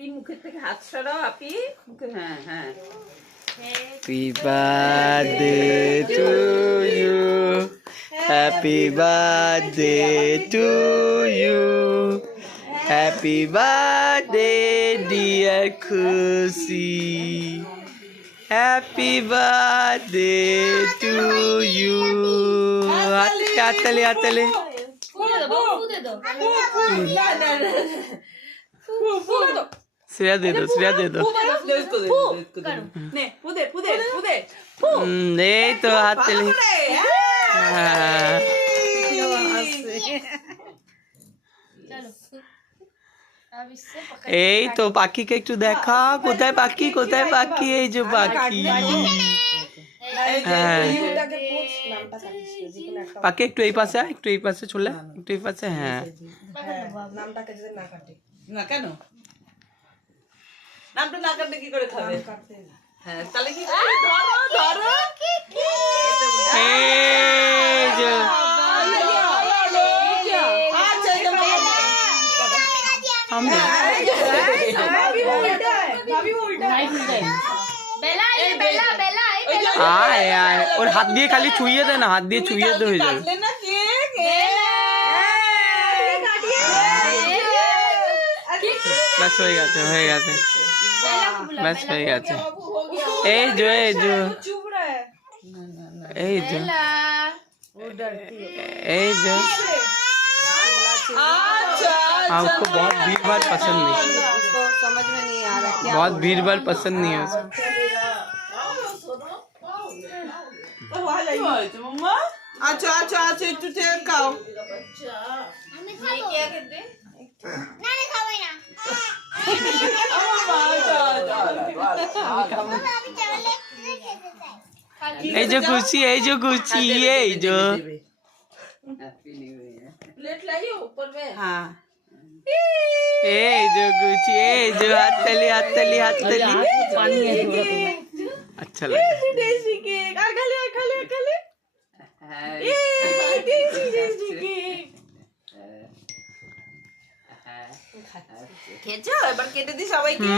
আপি মুখের থেকে হাত সরাও আপি মুখে হ্যাঁ হ্যাঁ Happy birthday to you. Happy birthday to you. Happy birthday dear Khushi. Happy birthday to you. Atale atale. Shreya दे दो श्रेया दे दो नहीं तो हाथ चले এই তো পাখিকে একটু দেখা কোথায় পাখি এই যে পাখি পাখি একটু এই পাশে চলে একটু এই পাশে হ্যাঁ নামটাকে যদি না কাটে না কেন নামটা না কাটলে কি করে খাবে হ্যাঁ তাহলে কি করে ধরো এই যে ওর হাত দিয়ে খালি ছুঁয়ে দে না হাত দিয়ে ছুঁয়ে দে হয়ে যাবে ব্যাস হয়ে গেছে ব্যাস হয়ে গেছে এই যে आपको बहुत भीड़ भाड़ पसंद नहीं समझ में नहीं आ रहा क्या बहुत भीड़ भाड़ पसंद नहीं है उसको अच्छा একটু টেক খাও এই যে খুশি এই যে प्लेट लाइए ऊपर में हाँ এই যে গুচি এই যে হাততালি पानी है अच्छा लगा देसी केक আর খালি देसी केक খেয়েছো এবার কেটে দি সবাইকে